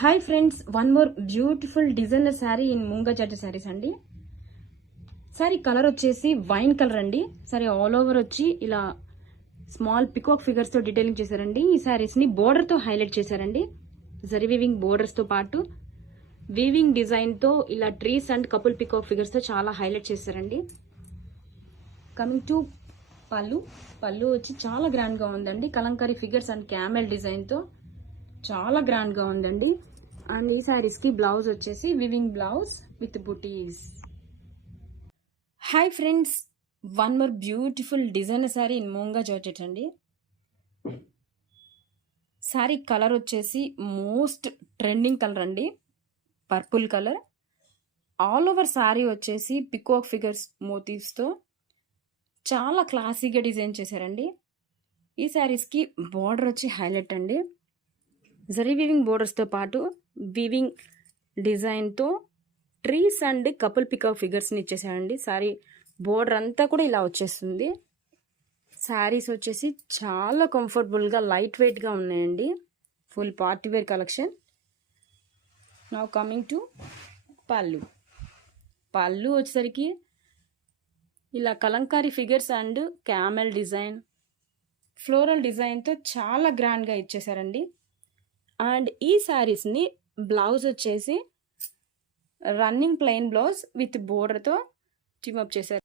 Hi friends, one more beautiful designer sari in munga georgette saris అండి. Sari colour వచ్చేసి wine colour అండి. Sari all over వచ్చి ఇలా స్మాల్ పికాక్ ఫిగర్స్ తో డీటెయిలింగ్ చేశారండి. ఈ శారీస్ ని బోర్డర్ తో హైలైట్ చేశారండి. జరీ వీవింగ్ బోర్డర్స్ తో పాటు వీవింగ్ డిజైన్ తో ఇలా trees and couple peacock figures తో చాలా హైలైట్ చేశారండి. కమింగ్ టు పళ్ళు వచ్చి చాలా గ్రాండ్ గా ఉందండి. Kalamkari figures and camel design తో చాలా గ్రాండ్ గా ఉందండి. అండ్ ఈ శారీస్ కి బ్లౌజ్ వచ్చేసి weaving blouse with buttis. Hi friends, one more beautiful designer sari in మూంగా georgette అండి. శారీ కలర్ వచ్చేసి మోస్ట్ ట్రెండింగ్ కలర్ అండి, purple colour. All over sari వచ్చేసి పికాక్ ఫిగర్స్ మోటివ్స్ తో చాలా క్లాసీగా డిజైన్ చేశారండి. ఈ శారీస్కి బార్డర్ వచ్చి హైలైట్ అండి. జరీ వీవింగ్ బోర్డర్స్తో పాటు వీవింగ్ డిజైన్తో ట్రీస్ అండ్ కపుల్ పికాక్ ఫిగర్స్ని ఇచ్చేసారండి. శారీ బోర్డర్ అంతా కూడా ఇలా వచ్చేస్తుంది. శారీస్ వచ్చేసి చాలా కంఫర్టబుల్గా లైట్ వెయిట్గా ఉన్నాయండి. Full party wear collection. Now coming to పళ్ళు వచ్చేసరికి ఇలా Kalamkari figures and camel design, floral డిజైన్తో చాలా గ్రాండ్గా ఇచ్చేసారండి. అండ్ ఈ శారీస్ని బ్లౌజ్ వచ్చేసి రన్నింగ్ ప్లెయిన్ బ్లౌజ్ విత్ బోర్డర్తో టీమప్ చేశారు.